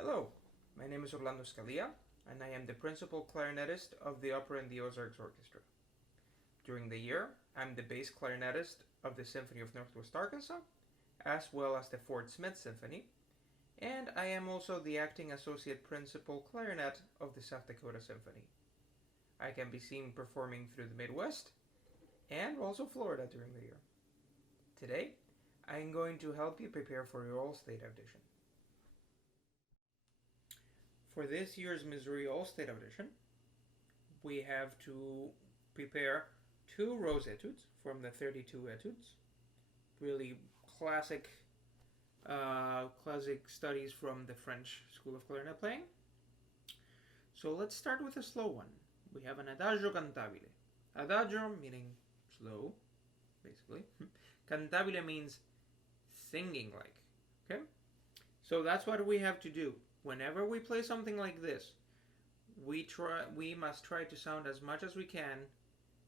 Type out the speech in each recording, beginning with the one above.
Hello, my name is Orlando Scalia, and I am the principal clarinetist of the opera in the Ozarks Orchestra. During the year, I'm the bass clarinetist of the Symphony of Northwest Arkansas, as well as the Fort Smith Symphony, and I am also the acting associate principal clarinet of the South Dakota Symphony. I can be seen performing through the Midwest and also Florida during the year. Today, I am going to help you prepare for your All-State audition. For this year's Missouri All-State audition, we have to prepare 2 Rose etudes from the 32 etudes, really classic studies from the French School of Clarinet Playing. So let's start with a slow one. We have an adagio cantabile. Adagio meaning slow, basically. Cantabile means singing like. Okay? So that's what we have to do. Whenever we play something like this, we must try to sound as much as we can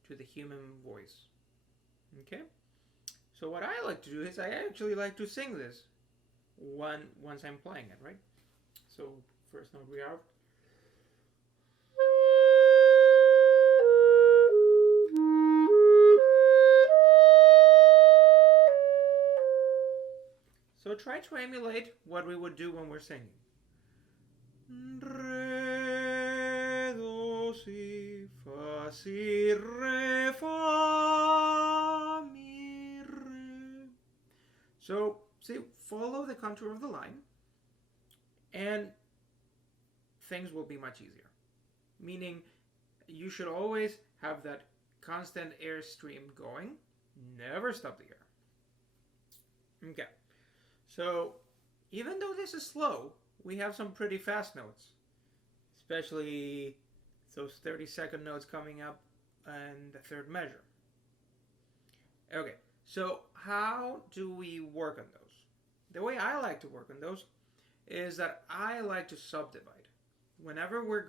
to the human voice. Okay? So what I like to do is I actually like to sing this once I'm playing it, right? So first note we are. So try to emulate what we would do when we're singing. Re, do, si, fa, si, re, fa, mi, re. So, see, follow the contour of the line, and things will be much easier. Meaning, you should always have that constant air stream going. Never stop the air. Okay. So, even though this is slow, we have some pretty fast notes, especially those 30-second notes coming up in the third measure. Okay, so how do we work on those? The way I like to work on those is that I like to subdivide. Whenever we're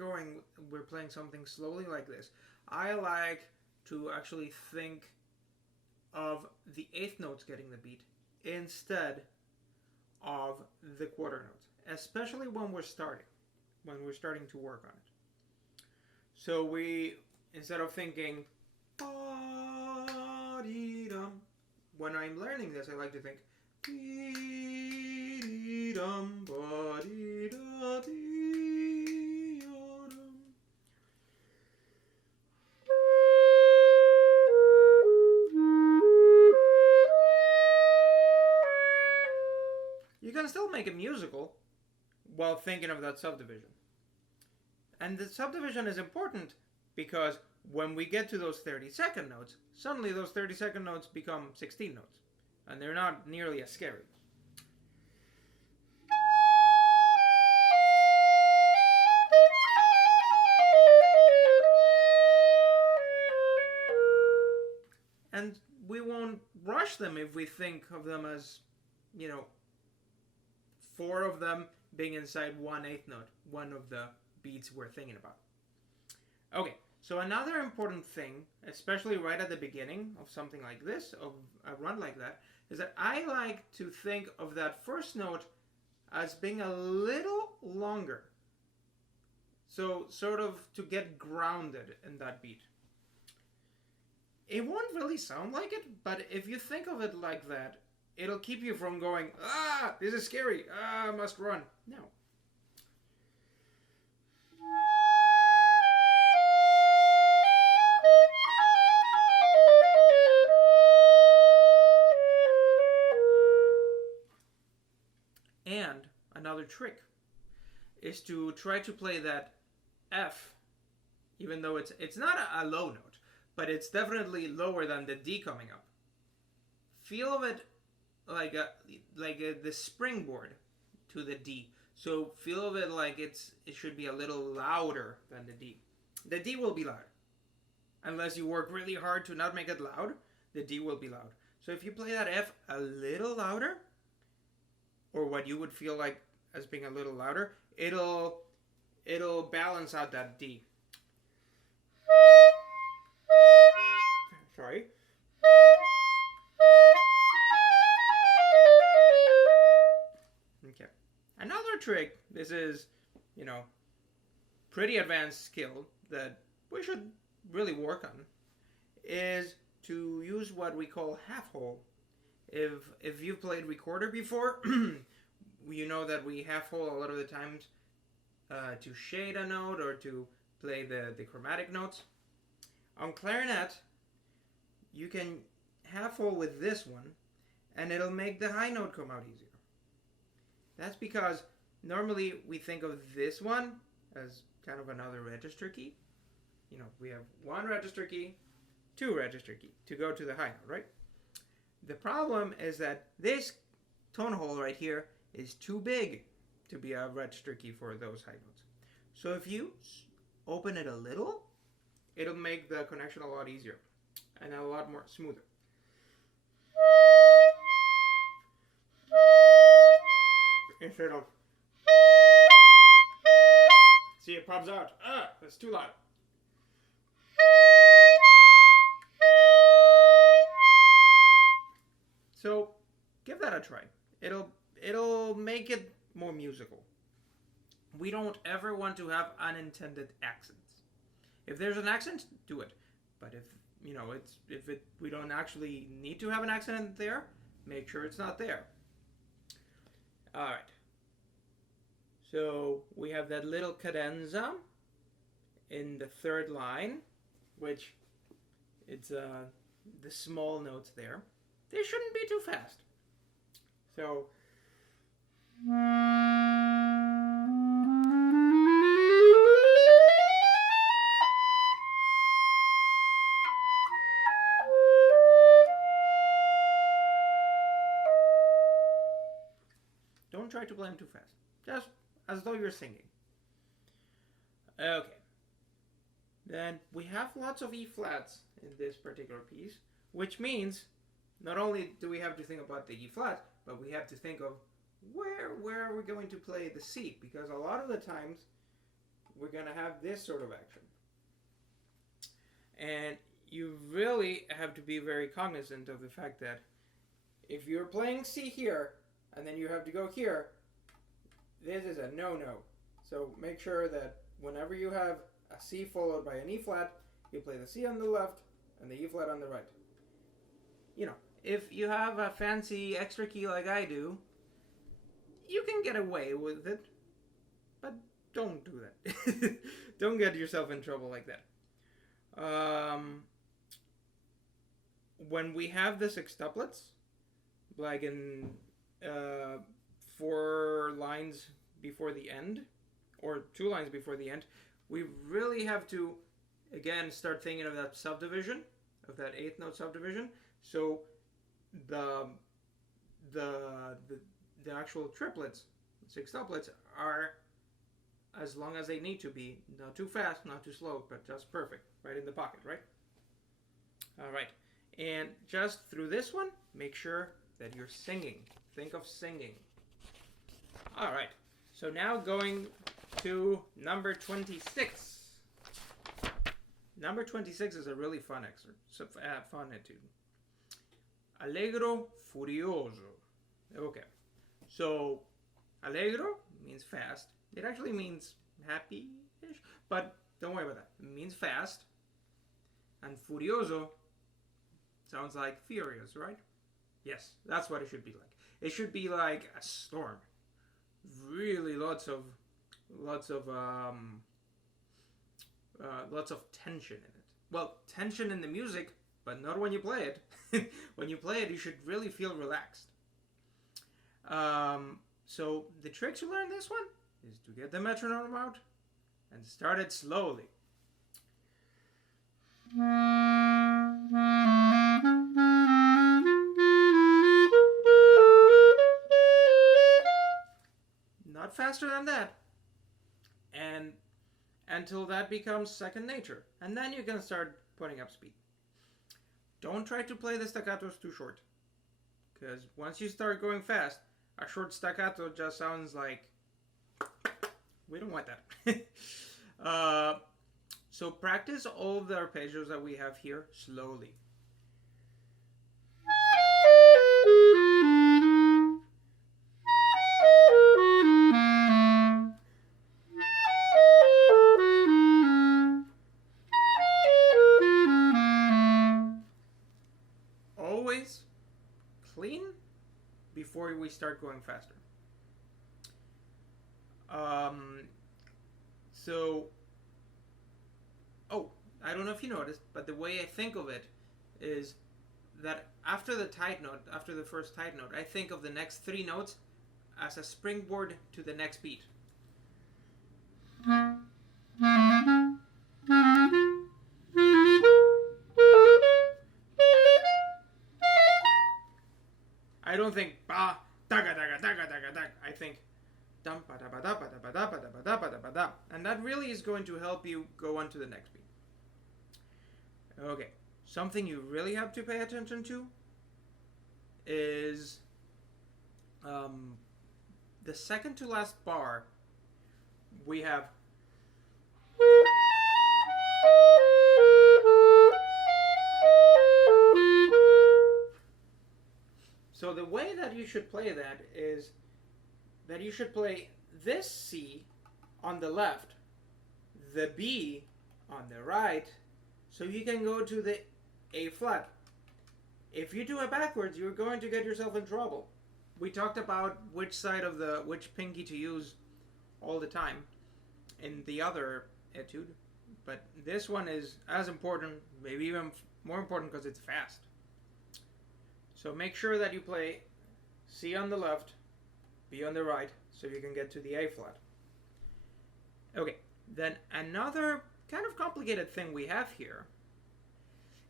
playing something slowly like this, I like to actually think of the eighth notes getting the beat instead of the quarter notes, especially when we're starting to work on it. So we, instead of thinking ba-dee-dum, when I'm learning this, I like to think dee-dee-dum, ba-dee-da-dee-dum. You can still make it musical while thinking of that subdivision. And the subdivision is important because when we get to those 30-second notes, suddenly those 30-second notes become 16 notes. And they're not nearly as scary. And we won't rush them if we think of them as, 4 of them being inside 1/8 note, one of the beats we're thinking about. Okay, so another important thing, especially right at the beginning of something like this, of a run like that, is that I like to think of that first note as being a little longer. So sort of to get grounded in that beat. It won't really sound like it, but if you think of it like that, it'll keep you from going, this is scary, I must run. No. And another trick is to try to play that F, even though it's not a low note, but it's definitely lower than the D coming up. Feel of it like the springboard to the D. So feel of it like it should be a little louder than the D. The D will be loud. Unless you work really hard to not make it loud, the D will be loud. So if you play that F a little louder, or what you would feel like as being a little louder, it'll balance out that D. Sorry. Okay. Another trick, this is, you know, pretty advanced skill that we should really work on, is to use what we call half hole. If you've played recorder before, you know that we half hole a lot of the times to shade a note or to play the chromatic notes. On clarinet, you can half hole with this one, and it'll make the high note come out easier. That's because normally we think of this one as kind of another register key. You know, we have one register key, two register key to go to the high note, right? The problem is that this tone hole right here is too big to be a register key for those high notes. So if you open it a little, it'll make the connection a lot easier and a lot more smoother. Instead of, see, it pops out. That's too loud. So give that a try. It'll make it more musical. We don't ever want to have unintended accents. If there's an accent, do it. But if we don't actually need to have an accent there, make sure it's not there. All right. So we have that little cadenza in the third line, which it's the small notes there. They shouldn't be too fast. So don't try to play them too fast. Just as though you're singing. Okay. Then we have lots of E flats in this particular piece, which means not only do we have to think about the E flat, but we have to think of where are we going to play the C, because a lot of the times we're going to have this sort of action. And you really have to be very cognizant of the fact that if you're playing C here, and then you have to go here, this is a no-no. So make sure that whenever you have a C followed by an E flat, you play the C on the left and the E flat on the right. You know, if you have a fancy extra key like I do, you can get away with it, but don't do that. Don't get yourself in trouble like that. When we have the sextuplets, like in 4 lines before the end, or 2 lines before the end, we really have to, again, start thinking of that subdivision, of that 8th note subdivision. So the actual triplets, sextuplets, are as long as they need to be. Not too fast, not too slow, but just perfect, right in the pocket, right? All right. And just through this one, make sure that you're singing. Think of singing. All right. So now going to number 26. Number 26 is a really fun fun etude. Allegro furioso. Okay. So allegro means fast. It actually means happy-ish, but don't worry about that. It means fast. And furioso sounds like furious, right? Yes, that's what it should be like. It should be like a storm. Really lots of tension in it. Well, tension in the music, but not when you play it. When you play it, you should really feel relaxed. So the trick to learn this one is to get the metronome out and start it slowly. Not faster than that. And until that becomes second nature. And then you can start putting up speed. Don't try to play the staccatos too short. Because once you start going fast, a short staccato just sounds like... We don't want that. So practice all of the arpeggios that we have here slowly. start going faster. I don't know if you noticed, but the way I think of it is that after the tight note, after the first tight note, I think of the next 3 notes as a springboard to the next beat. I don't think ba daga daga daga daga daga. I think dum ba da ba da ba da ba da ba da ba da ba da ba da, and that really is going to help you go on to the next beat. Okay, something you really have to pay attention to is the second to last bar. We have so the way that you should play that is that you should play this C on the left, the B on the right, so you can go to the A flat. If you do it backwards, you're going to get yourself in trouble. We talked about which pinky to use all the time in the other etude, but this one is as important, maybe even more important because it's fast. So make sure that you play C on the left, B on the right, so you can get to the A flat. Okay, then another kind of complicated thing we have here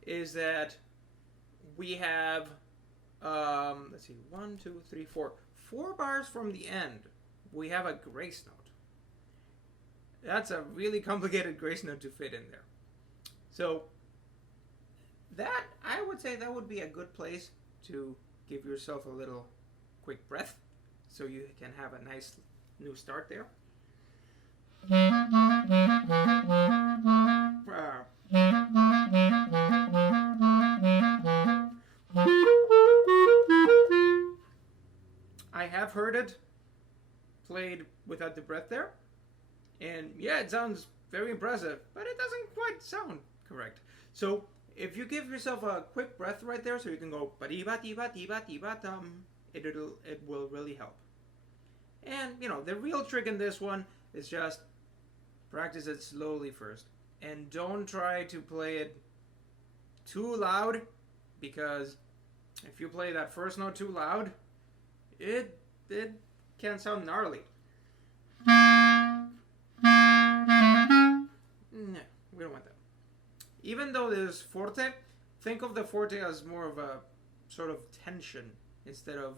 is that we have, let's see, 1, 2, 3, 4. 4 bars from the end, we have a grace note. That's a really complicated grace note to fit in there. So that, I would say that would be a good place to give yourself a little quick breath so you can have a nice new start there. I have heard it played without the breath there, and yeah, it sounds very impressive, but it doesn't quite sound correct. So if you give yourself a quick breath right there, so you can go ba-dee-ba-dee-ba-dee-ba-dee-ba-dum, it will really help. And you know, the real trick in this one is just practice it slowly first, and don't try to play it too loud, because if you play that first note too loud, it can sound gnarly. No, we don't want that. Even though there's forte, think of the forte as more of a sort of tension instead of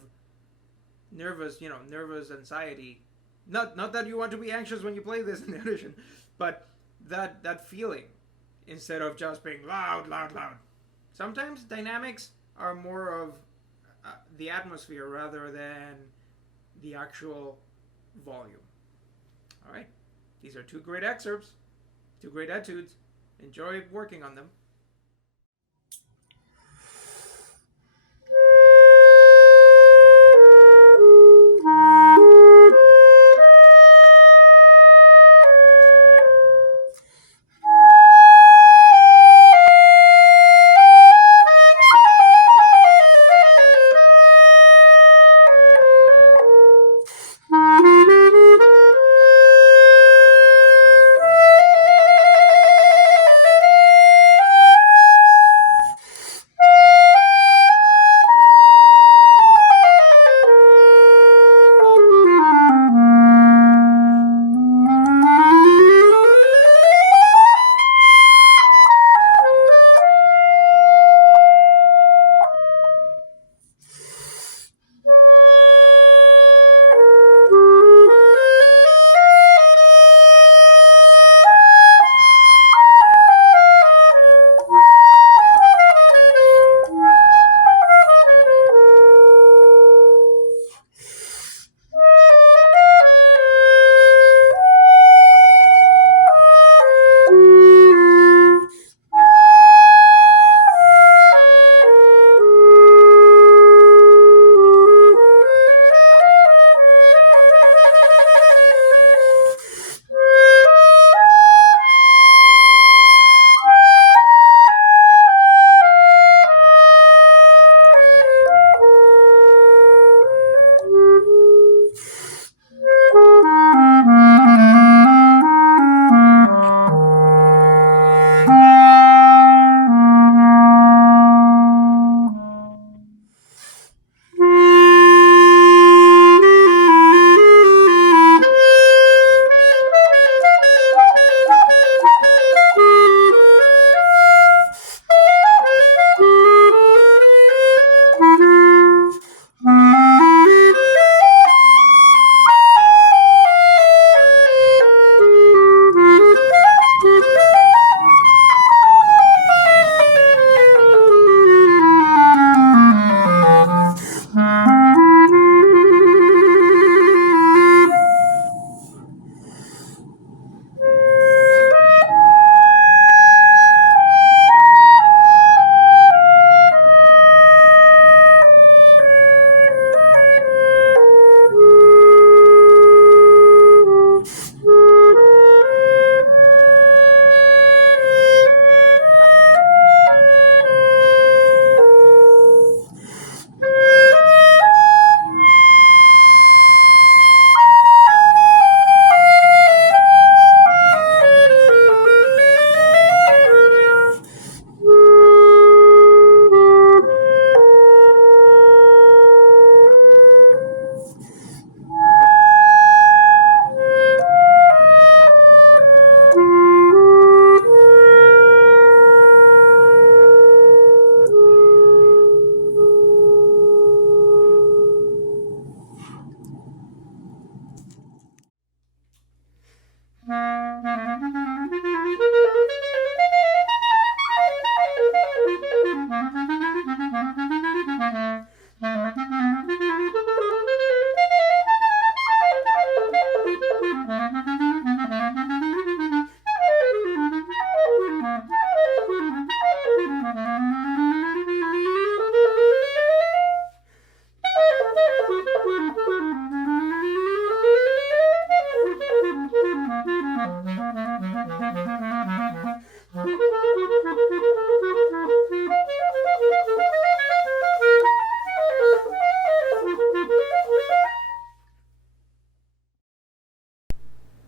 nervous anxiety. Not that you want to be anxious when you play this in the audition, but that feeling instead of just being loud. Sometimes dynamics are more of the atmosphere rather than the actual volume. All right, these are 2 great excerpts, 2 great etudes. Enjoy working on them.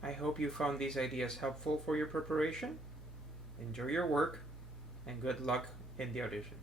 I hope you found these ideas helpful for your preparation. Enjoy your work, and good luck in the audition.